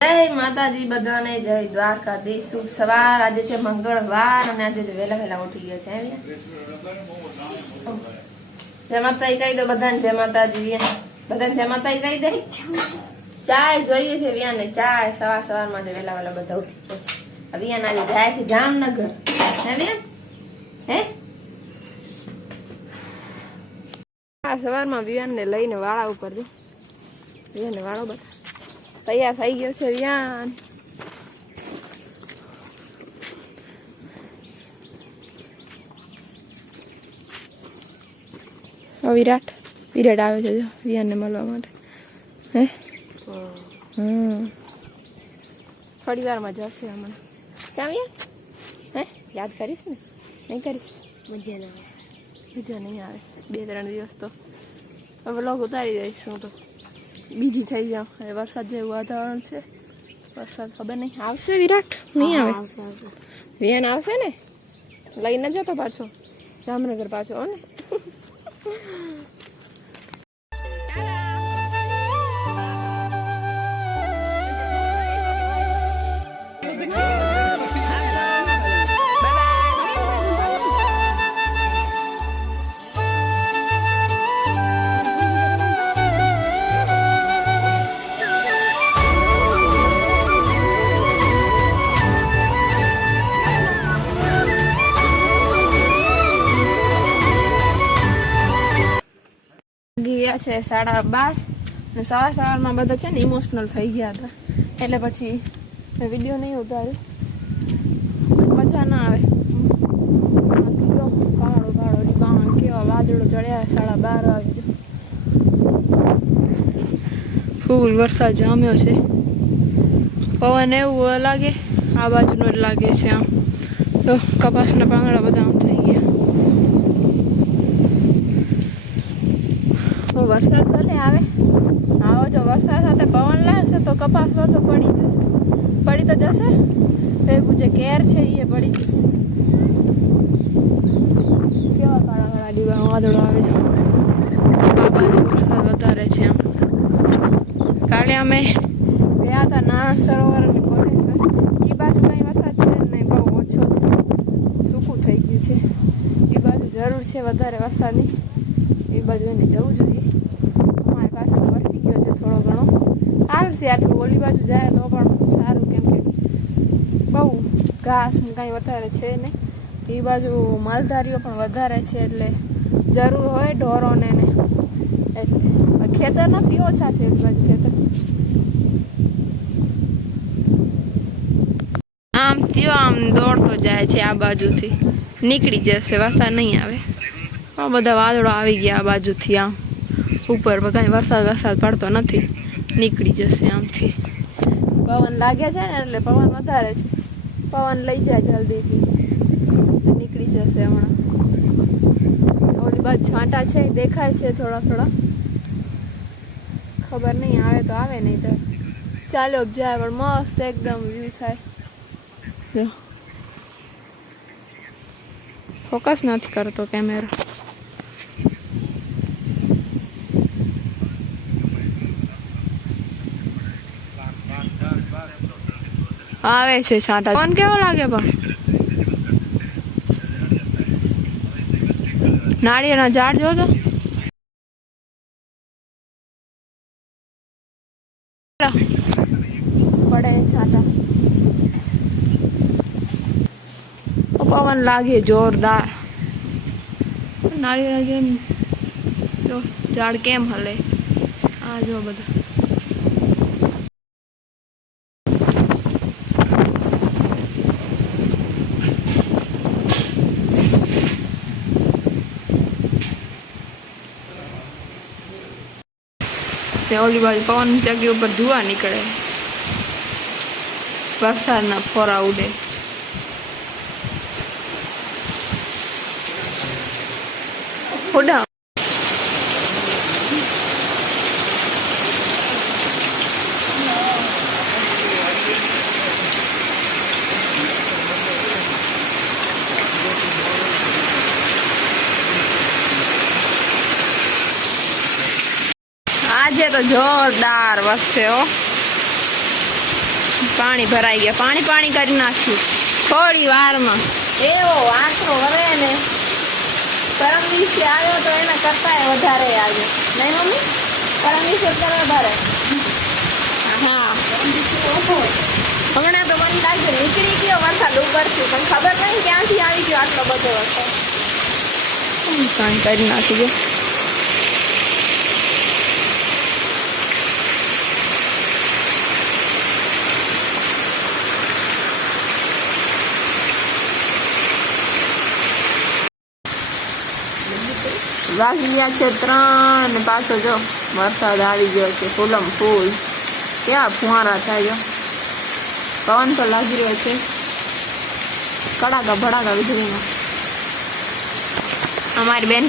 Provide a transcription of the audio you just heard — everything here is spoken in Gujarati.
જય માતાજી, બધાને જય દ્વારકાધીશ. શુભ સવાર. આજે છે મંગળવાર અને આજે વહેલા વહેલા ઉઠી ગયા છે જય માતા કહી દો બધાને જય માતાજી બધાને જય માતા કહી દે. ચાય જોઈએ છે વ્યાને ચાય સવાર સવારમાં જે વહેલા વહેલા બધા ઉઠી ગયા છે. વ્યાન આજે જાય છે જામનગર. હે વિયાન હે? સવારમાં વિયાનને લઈને વાળા ઉપર જો. વિયાનને વાળો બધા તૈયાર થઈ ગયો છે વ્યાન. વિરાટ વિરાટ આવે છે જો વિયાનને મળવા માટે. હે? હમ. થોડી વારમાં જશે હમણાં. ક્યાં વિયાન? હે? યાદ કરીશ ને? નહીં કરીશ? મજા ના આવે. મજા નહીં આવે. બે ત્રણ દિવસ તો. હવે લોગ ઉતારી દઈશ હું તો. બીજી થઈ જાઉં હવે વરસાદ જેવું વાતાવરણ છે. વરસાદ ખબર નહીં. આવશે વિરાટ? નહીં આવે? વેન આવશે ને? લઈને જતો પાછો. જામનગર પાછો હો ને? ગયા છે સાડા બાર ને સવાર સવારમાં બધા છે ને ઇમોશનલ થઈ ગયા હતા. એટલે પછી મેં વીડિયો નહીં ઉતાર્યો. મજા ના આવે. કાળો કાળો ડીબાણ કેવા વાદળો ચડ્યા સાડા બાર વાગે ફૂલ વરસાદ જામ્યો છે. પવન એવું લાગે, આ બાજુનો જ લાગે છે આમ. તો કપાસના પાંગડા બધા આમ થઈ ગયા તો વરસાદ ભલે આવે, આવો જો વરસાદ સાથે પવન લાગશે તો કપાસ બધો પડી જશે. પડી તો જશે, ભેગું જે કેર છે એ પડી જશે. કેવા કાળા ડીબા વાદળો આવે છે. આ વરસાદ વધારે છે આમ કાલે અમે ગયા હતા નારાયણ સરોવર અને કોટેશ્વર એ બાજુ કંઈ વરસાદ છે નહીં, બહુ ઓછો છે. સૂકું થઈ ગયું છે. એ બાજુ જરૂર છે વધારે વરસાદની. એ બાજુ એને જવું જોઈએ અમારી પાસે તો વરસી ગયો છે થોડો ઘણો હાલશે આટલું ઓલી બાજુ જાય તો પણ સારું કેમ કે બહુ ઘાસ ને કાંઈ વધારે છે નહીં. એ બાજુ માલધારીઓ પણ વધારે છે એટલે જરૂર હોય ઢોરોને ને એટલે. ખેતર નથી ઓછા છે એ બાજુ ખેતર. આમ ત્યો આમ દોડતો જાય છે આ બાજુથી. નીકળી જશે વરસાદ નહીં આવે. આ બધા વાદળો આવી ગયા આ બાજુથી આમ. ઉપર કાંઈ વરસાદ વરસાદ પડતો નથી. નીકળી જશે આમથી. પવન લાગે છે ને એટલે પવન વધારે છે. પવન લઈ જાય જલ્દીથી. નીકળી જશે હમણાં. ઓલી બાજુ છાંટા છે, દેખાય છે થોડા થોડા. ખબર નહીં, આવે તો આવે નહીં તો. ચાલો જાય, પણ મસ્ત એકદમ વ્યૂ થાય. ફોકસ નથી કરતો કેમેરો આવે છે છાંટા ફોન કેવો લાગે પણ? નાળિયેરના ઝાડ જો તો. પડે છાંટા પવન લાગે જોરદાર. નાળિયેર કેમ જો, ઝાડ કેમ હલે? આ જો બધું. તે ઓલી બાજુ પવનની જગ્યા ઉપર ધુવા નીકળે. વરસાદના ફોરા ઉડે. ઉડા તો જોરદાર વરસે હો. પાણી ભરાઈ ગયા. પાણી પાણી કરી નાખ્યું. થોડી વારમાં. એવો વાંચો વરે ને. પરમ દિવસે આવ્યો તો એના કરતા વધારે આવ્યો. નહીં મમ્મી? પરમ દિવસે અત્યારે વધારે હા. હમણાં તો મને લાગે નીકળી ગયો વરસાદ ઉપરથી પણ ખબર નહીં ક્યાંથી આવી ગયો આટલો બધો વરસાદ. કરી નાખી ગયો વાગી ગયા છે ત્રણ. પાછો જો વરસાદ આવી ગયો છે, ફૂલમ ફૂલ. ક્યાં ફુવારા થાય પવન તો લાગી રહ્યો છે. કડાકા ભડાકા વીજળીમાં અમારી બેન